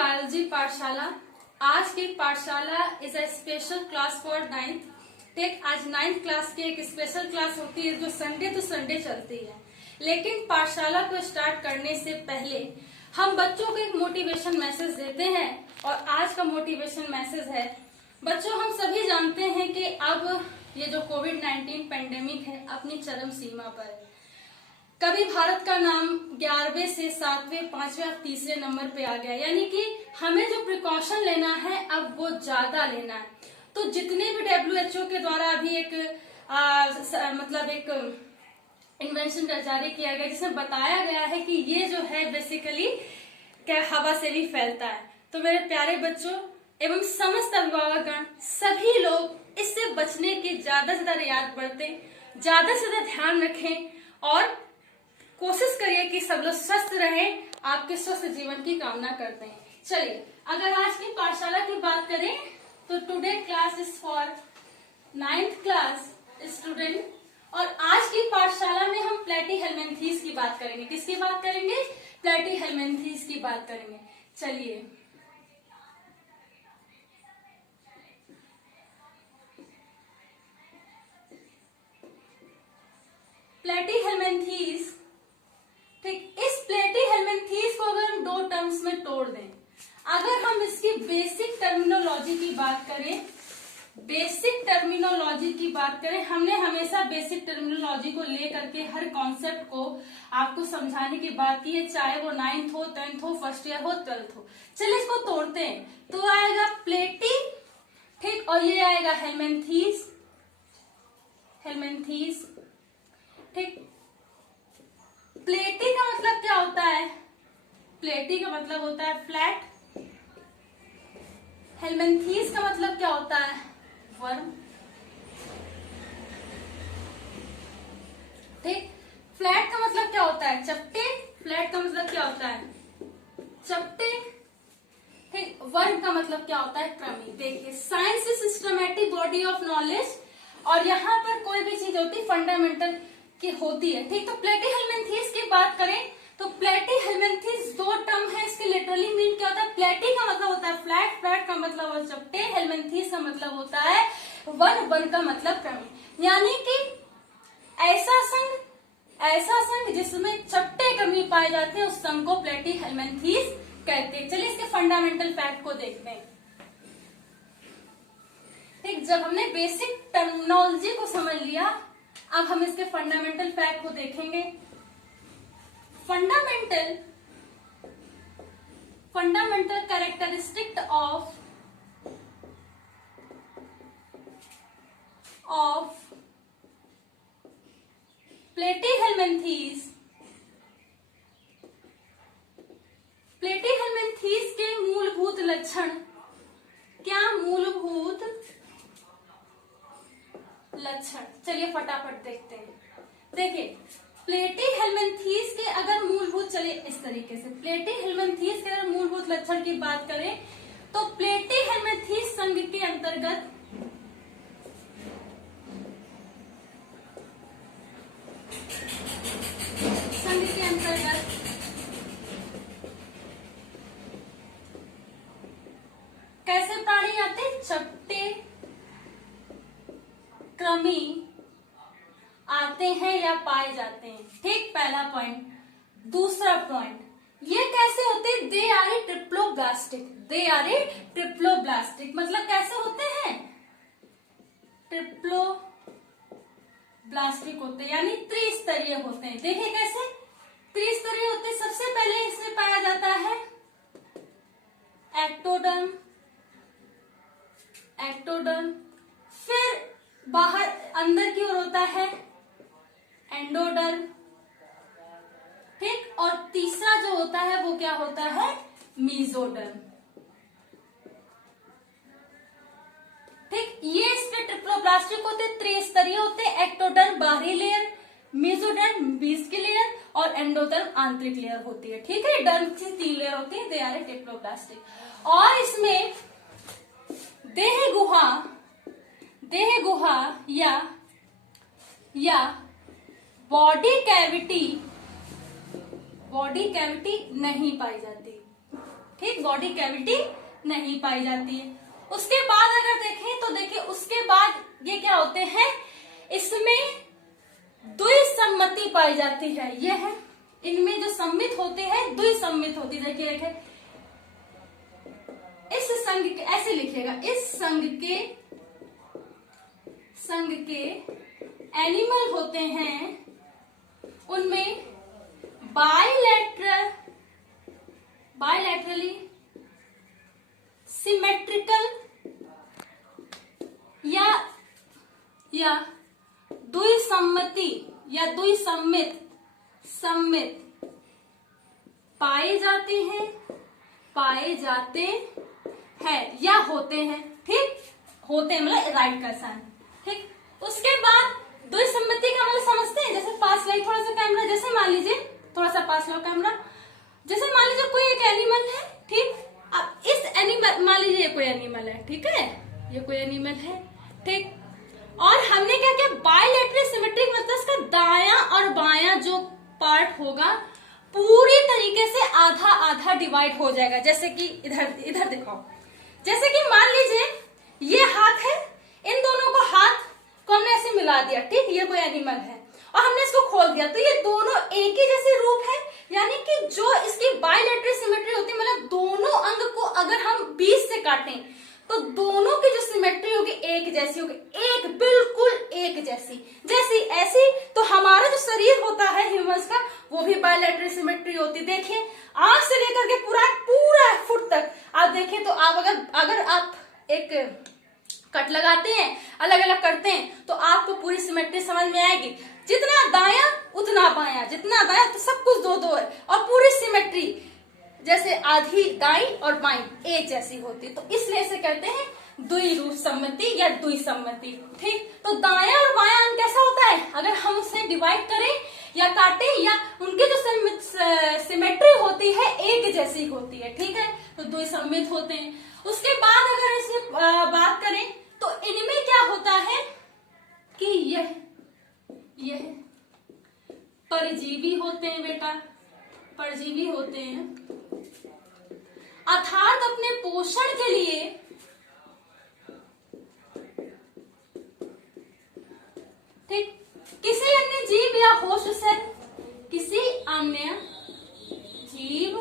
Biology पाठशाला। आज की पाठशाला is a special class for 9th। ठीक, आज 9th क्लास की एक स्पेशल क्लास होती है जो संडे टू संडे चलती है। लेकिन पाठशाला को स्टार्ट करने से पहले हम बच्चों को एक मोटिवेशन मैसेज देते हैं और आज का मोटिवेशन मैसेज है, बच्चों हम सभी जानते हैं कि अब ये जो कोविड-19 पेंडेमिक है अपनी चरम सीमा पर है। कभी भारत का नाम 11वें से 7वें, 5वें और 3रे नंबर पे आ गया, यानी कि हमें जो प्रिकॉशन लेना है अब वो ज्यादा लेना है। तो जितने भी WHO के द्वारा अभी एक इन्वेंशन जारी किया गया जिसमें बताया गया है कि ये जो है बेसिकली क्या हवा से भी फैलता है। तो मेरे प्यारे बच्चों एवं समस्त अभिभावकगण सभी लोग इससे बचने की ज्यादा से ज्यादा रियायत बरतें, ज्यादा से ज्यादा ध्यान रखें और कोशिश करिए कि सब लोग स्वस्थ रहें। आपके स्वस्थ जीवन की कामना करते हैं। चलिए, अगर आज की पाठशाला की बात करें तो today class is for 9th class student और आज की पाठशाला में हम प्लेटीहेल्मिन्थेस की बात करेंगे। किसकी बात करेंगे? प्लेटीहेल्मिन्थेस की बात करेंगे। चलिए, प्लेटीहेल्मिन्थेस, ठीक, इस प्लेटीहेल्मिन्थेस को अगर हम दो टर्म्स में तोड़ दें, अगर हम इसकी बेसिक टर्मिनोलॉजी की बात करें, हमने हमेशा बेसिक टर्मिनोलॉजी को लेकर के हर कॉन्सेप्ट को आपको समझाने की बात की है, चाहे वो 9th हो, 10th हो, फर्स्ट ईयर हो, 12th हो। चलिए इसको तोड़ते हैं। तो आएगा प्लेटी, ठीक, और ये आएगा हेल्मिन्थेस, ठीक। प्लेटी का मतलब क्या होता है? प्लेटी का मतलब होता है फ्लैट। हेल्मिन्थेस का मतलब क्या होता है? वर्म। ठीक, फ्लैट का मतलब क्या होता है? चपटे। फ्लैट का मतलब क्या होता है? चपटे। ठीक, वर्म का मतलब क्या होता है? क्रमी। देखिए, science is systematic body of knowledge और यहाँ पर कोई भी चीज होती है फंडामेंटल की होती है। ठीक, तो प्लेटीहेल्मिन्थेस की बात करें तो प्लेटीहेल्मिन्थेस दो टर्म है, इसके लिटरली मीन क्या होता है? प्लेटी का मतलब होता है फ्लैट, फ्लैट का मतलब है चपटे, हेल्मिन्थेस का मतलब होता है वन, वन का मतलब क्रमी। यानी कि ऐसा संघ जिसमें चपटे क्रमी पाए जाते हैं उस संघ को प्लेटीहेल्मिन्थेस कहते हैं। चलिए इसके फंडामेंटल फैक्ट को देखते हैं। ठीक, जब हमने बेसिक टर्मिनोलॉजी को समझ लिया, अब हम इसके फंडामेंटल फैक्ट को देखेंगे। Fundamental characteristic of Platyhelminthes. Platyhelminthes के मूलभूत लक्षण क्या? मूलभूत लक्षण चलिए फटाफट देखते हैं। देखिए, प्लेटीहेल्मिन्थेस के अगर मूलभूत, चलिए इस तरीके से, प्लेटीहेल्मिन्थेस के अगर मूलभूत लक्षण की बात करें तो प्लेटीहेल्मिन्थेस संघ के अंतर्गत कैसे प्राणी आते? चपटे क्रमी आते हैं या पाए जाते हैं। ठीक, पहला पॉइंट। दूसरा पॉइंट, ये कैसे होते हैं? They are a triploblastic. मतलब कैसे होते हैं? ट्रिप्लोब्लास्टिक होते हैं, यानी त्रिस्तरीय होते हैं। देखिए कैसे त्रिस्तरीय होते हैं। सबसे पहले इसमें पाया जाता है एक्टोडर्म, फिर बाहर अंदर की ओर होता है एंडोडर्म, ठीक, और तीसरा जो होता है वो क्या होता है? मेसोडर्म। ठीक, ये इसके ट्रिप्लोब्लास्टिक होते, त्रिस्तरीय होते, एक्टोडर्म बाहरी लेयर, मेसोडर्म बीच की लेयर और एंडोडर्म आंतरिक लेयर होती है। ठीक है, डर्म की 3 लेयर होती है, दे आर ए ट्रिप्लोब्लास्टिक। और इसमें देह गुहा या बॉडी कैविटी नहीं पाई जाती। ठीक, बॉडी कैविटी नहीं पाई जाती है। उसके बाद अगर देखें तो देखिए उसके बाद ये क्या होते हैं, इसमें द्विसम्मति पाई जाती है। ये है, इनमें जो सम्मित होते हैं द्विसम्मित होती है। देखिए देखिए इस संघ के, ऐसे लिखिएगा, इस संघ के एनिमल होते हैं, उनमें बायलैटरली सिमेट्रिकल या द्विसम्मति या सम्मित पाए जाते हैं या होते हैं। ठीक, होते हैं मतलब राइट का साइन। ठीक, उसके बाद द्विसम्मति का मतलब समझते हैं, जैसे पास लाइए थोड़ा सा कैमरा, जैसे मान लीजिए थोड़ा सा पास लो कैमरा, जैसे मान लीजिए कोई एक एनिमल है। ठीक, अब इस एनिमल, मान लीजिए ये कोई एनिमल है, ठीक है, ये कोई एनिमल है। ठीक, और हमने क्या किया, बायलैटरल सिमेट्रिक मतलब इसका दायां और बायां जो पार्ट होगा पूरी तरीके से आधा आधा डिवाइड हो जाएगा। जैसे कि इधर दिखाओ, जैसे कि मान लीजिए ये हाथ है, इन दोनों को हाथ को हमने ऐसे मिला दिया। ठीक, ये कोई एनिमल है और हमने इसको खोल दिया, तो ये दोनों एक ही जैसे रूप है, यानी कि जो इसकी बायलैटरल सिमेट्री होती है, मतलब दोनों अंग को अगर हम बीच से काटें तो दोनों की जो सिमेट्री होगी एक जैसी होगी, एक बिल्कुल एक जैसी ऐसी। तो हमारा जो शरीर होता है ह्यूमंस का, वो भी बायलैटरल सिमेट्री होती। देखिए आंख से लेकर के पूरा फुट तक आप देखिए, तो आप अगर आप एक कट लगाते हैं, अलग अलग करते हैं, तो आपको पूरी सिमेट्री समझ में आएगी। जितना दाया उतना बाया, जितना दाया, तो सब कुछ दो दो है, और पूरी सिमेट्री जैसे आधी दाई और बाई एक जैसी होती, तो इसलिए इसे कहते हैं द्विरूप सम्मति या द्विसम्मति। ठीक, तो दाया और बाया अंग कैसा होता है, अगर हम उसे डिवाइड करें या काटें, या उनकी जो सिमेट्री होती है एक जैसी होती है। ठीक है, तो द्विसम्मित होते हैं। उसके बाद अगर इसे बात करें तो इनमें क्या होता है कि यह परजीवी होते हैं बेटा, परजीवी होते हैं, अर्थात अपने पोषण के लिए ठीक किसी अन्य जीव या होस्ट सेल, किसी अन्य जीव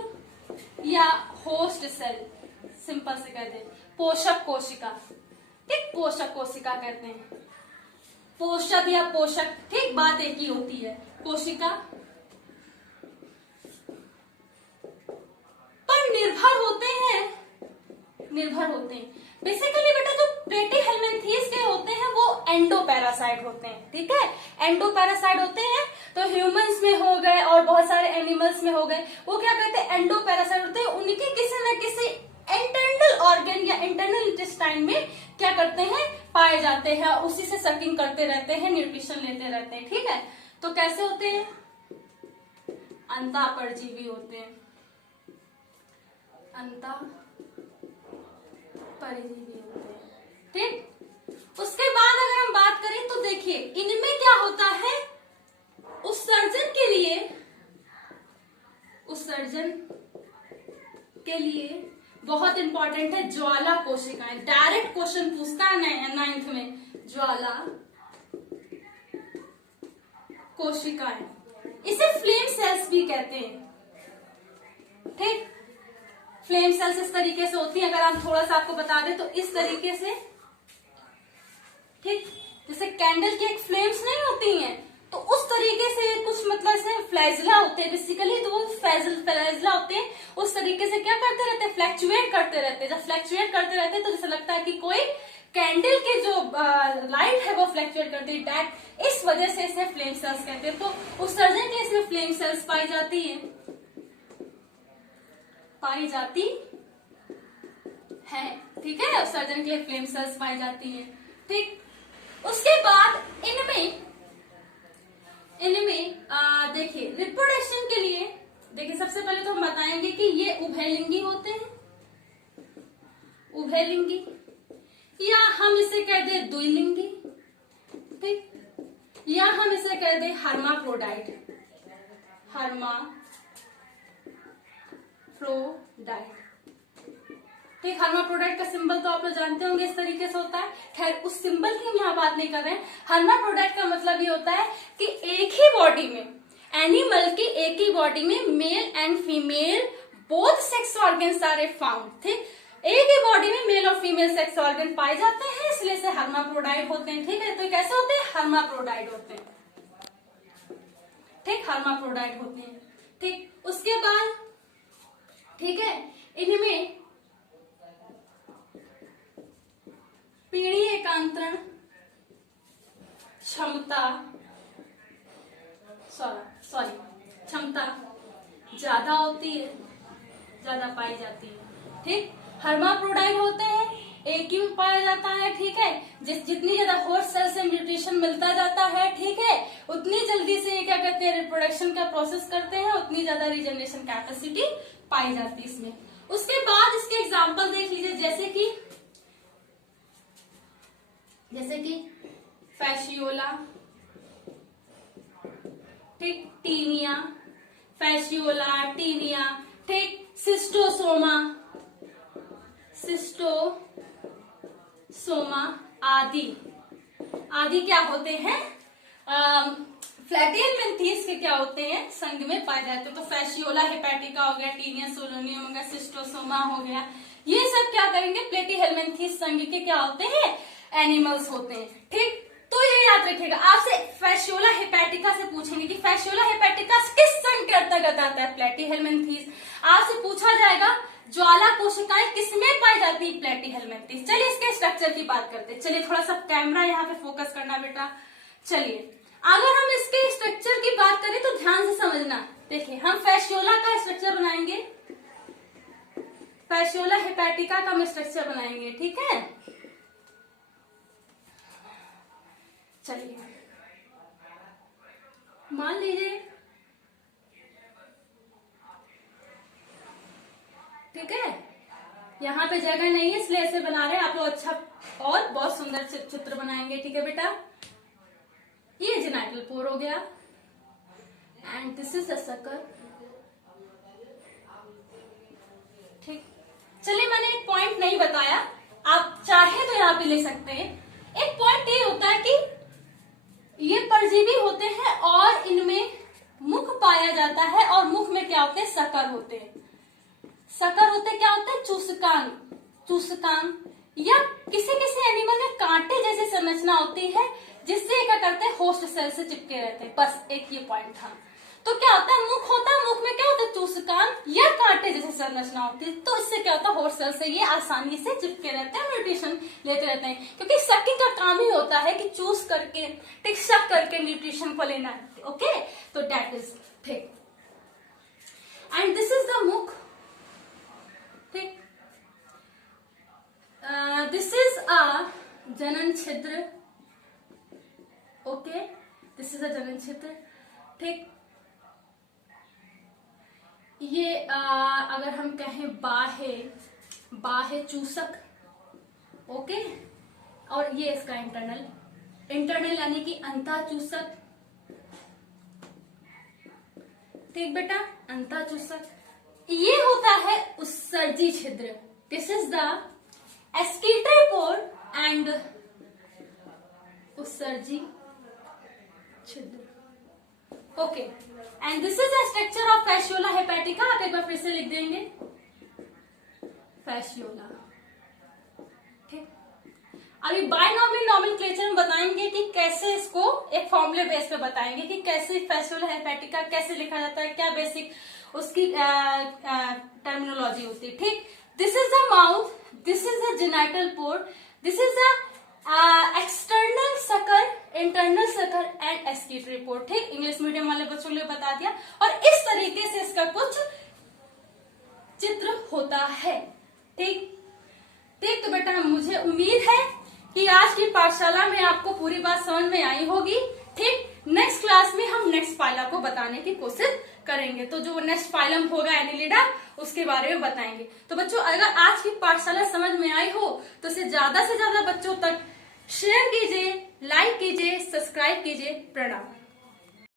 या होस्ट सेल, सिंपल से कहते हैं पोषक कोशिका। ठीक, पोषक कोशिका कहते हैं, पोषक या पोषक, ठीक, बात एक ही होती है। कोशिका पर निर्भर होते हैं। बेसिकली बेटा जो प्लेटीहेल्मिन्थेस के होते हैं वो एंडोपैरासाइट होते हैं। ठीक है, एंडोपैरासाइट होते हैं, तो ह्यूमंस में हो गए और बहुत सारे एनिमल्स में हो गए, वो क्या कहते हैं, एंडोपैरासाइट होते हैं। उनके किसी न किसी इंटरनल ऑर्गन या इंटरनल इंटेस्टाइन में क्या करते हैं, पाए जाते हैं, उसी से सकिंग करते रहते हैं, न्यूट्रिशन लेते रहते हैं। ठीक है, तो कैसे होते हैं, अंतःपरजीवी होते हैं, अंतःपरजीवी होते हैं। ठीक, उसके बाद अगर हम बात करें तो देखिए इनमें क्या होता है, उत्सर्जन के लिए बहुत इंपॉर्टेंट है ज्वाला कोशिकाएं। डायरेक्ट क्वेश्चन पूछता है 9th में, ज्वाला कोशिकाएं, इसे फ्लेम सेल्स भी कहते हैं। ठीक, फ्लेम सेल्स इस तरीके से होती है, अगर हम थोड़ा सा आपको बता दें तो इस तरीके से। ठीक, जैसे कैंडल की एक फ्लेम्स नहीं होती हैं, तो उस तरीके से कुछ मतलब इसमें फ्लैजला होते हैं बेसिकली, तो वो फ्लैजला होते हैं, उस तरीके से क्या करते रहते हैं, फ्लैक्चुएट करते रहते हैं। जब फ्लैक्चुएट करते रहते हैं तो जैसे लगता है कि कोई कैंडल की जो लाइट है वो फ्लैक्चुएट करती है, डैट इस वजह से इसे फ्लेम सेल्स कहते हैं। तो उत्सर्जन के इसमें फ्लेम सेल्स पाई जाती है। ठीक है, उत्सर्जन के लिए फ्लेम सेल्स पाई जाती है। ठीक, उसके बाद इनमें देखिए रिप्रोडक्शन के लिए, देखिए सबसे पहले तो हम बताएंगे कि ये उभयलिंगी होते हैं, उभयलिंगी, या हम इसे कह दे द्विलिंगी। ठीक, या हम इसे कह दे हर्माफ्रोडाइट, हर्माफ्रोडाइट। ठीक, हर्माफ्रोडाइट का सिंबल तो आप लोग जानते होंगे, इस तरीके से होता है। खैर, उस सिंबल की हम यहाँ बात नहीं कर रहे हैं। हर्माफ्रोडाइट का मतलब ये होता है कि एक ही बॉडी में, एनिमल की एक ही बॉडी में male and female both sex organs are found. ठीक, एक ही बॉडी में मेल और फीमेल सेक्स ऑर्गन पाए जाते हैं, इसलिए से हर्माफ्रोडाइट होते हैं। ठीक है, तो कैसे होते हैं? हर्माफ्रोडाइट होते हैं। ठीक, हर्माफ्रोडाइट होते हैं। ठीक, उसके बाद ठीक है, इनमें पीढ़ी एकांतरण क्षमता ज्यादा होती है, ज्यादा पाई जाती है। ठीक, हर्माफ्रोडाइट होते हैं, एक ही में पाया जाता है। ठीक है, जितनी ज्यादा होस्ट सेल से न्यूट्रिशन मिलता जाता है, ठीक है, उतनी जल्दी से ये क्या करते हैं? रिप्रोडक्शन का प्रोसेस करते हैं, उतनी ज्यादा रीजनरेशन कैपेसिटी पाई जाती है इसमें। उसके बाद इसके एग्जाम्पल देख लीजिए, जैसे कि फैशियोला, ठीक, टीनिया, फैशियोला, टीनिया, ठीक, सिस्टोसोमा आदि क्या होते हैं? फ्लैटियलमेंथीज के क्या होते हैं? संघ में पाए जाते हैं। तो फैशियोला हेपेटिका हो गया, टीनिया सोलोनियम हो गया, सिस्टोसोमा हो गया, ये सब क्या करेंगे? प्लेटिहेलमिन्थीज संघ के क्या होते हैं? एनिमल्स होते हैं। ठीक, तो ये याद रखिएगा, आपसे फैशियोला हेपेटिका से पूछेंगे कि फैशियोला हेपेटिका किस संघ के अंतर्गत आता है? प्लेटिहेलमिन्थीज। आपसे पूछा जाएगा ज्वाला कोशिकाएं किसमें पाई जाती है? प्लेटिहेलमिन्थीज। चलिए इसके स्ट्रक्चर की बात करते हैं। चलिए थोड़ा सा कैमरा यहाँ पे फोकस करना बेटा। चलिए, अगर हम इसके स्ट्रक्चर की बात करें तो ध्यान से समझना। देखिए, हम फैशियोला का स्ट्रक्चर बनाएंगे, फैशियोला हेपेटिका का हम स्ट्रक्चर बनाएंगे। ठीक है, चलिए मान लीजिए, ठीक है, यहाँ पे जगह नहीं है इसलिए ऐसे बना रहे हैं। आप लोग अच्छा और बहुत सुंदर चित्र बनाएंगे। ठीक है बेटा, ये जेनाइटल पोर हो गया and this is the sucker. ठीक, चलिए मैंने एक पॉइंट नहीं बताया, आप चाहे तो यहाँ पे ले सकते हैं। एक पॉइंट ये होता है कि ये परजीवी होते हैं और इनमें मुख पाया जाता है, और मुख में क्या होते हैं? सकर होते हैं। सकर होते क्या होते हैं? चूसकान, या किसी किसी एनिमल में कांटे जैसी संरचना होती है, जिससे क्या करते हैं? होस्ट सेल से चिपके रहते हैं। बस एक ये पॉइंट था। तो क्या होता है? मुख होता है, मुख में क्या होता है? चूसकान या कांटे जैसी संरचना होती है। तो इससे क्या होता है? होस्ट सेल से ये आसानी से चिपके रहते हैं, न्यूट्रिशन लेते रहते हैं, क्योंकि सकिंग का काम ही होता है कि चूस करके, ठीक, शक करके न्यूट्रिशन को लेना। ओके, तो दैट इज ठीक। एंड दिस इज द मुख। ठीक, दिस इज अ जनन छिद्र। ओके, दिस इज अ जनन छिद्र। ठीक, ये अगर हम कहें बाह्य चूसक। ओके, और ये इसका इंटरनल यानी कि अंतःचूसक। ठीक बेटा, अंतःचूसक। ये होता है उत्सर्जी छिद्र। This is the excretory pore and उत्सर्जी छिद्र। Okay, and this is the structure of Fasciola hepatica. आप एक बार फिर से लिख देंगे, फैशियोला। ठीक, अभी बायनॉमियल नॉमेनक्लेचर में बताएंगे कि कैसे इसको एक फॉर्मूले बेस पे बताएंगे कि कैसे फैशियोला हेपेटिका कैसे लिखा जाता है, क्या बेसिक उसकी टर्मिनोलॉजी होती है। ठीक, this is the mouth, this is the genital pour, this is the external sucker, internal sucker and excretory पोर। ठीक, इंग्लिश मीडियम वाले बच्चों ने बता दिया, और इस तरीके से इसका कुछ चित्र होता है। ठीक, तो बेटा मुझे उम्मीद है कि आज की पाठशाला में आपको पूरी बात समझ में आई होगी। ठीक, नेक्स्ट क्लास में हम नेक्स्ट फाइला को बताने की कोशिश करेंगे। तो जो नेक्स्ट फाइलम होगा एनिलिडा, उसके बारे में बताएंगे। तो बच्चों, अगर आज की पाठशाला समझ में आई हो तो इसे ज्यादा से ज्यादा बच्चों तक शेयर कीजिए, लाइक कीजिए, सब्सक्राइब कीजिए। प्रणाम।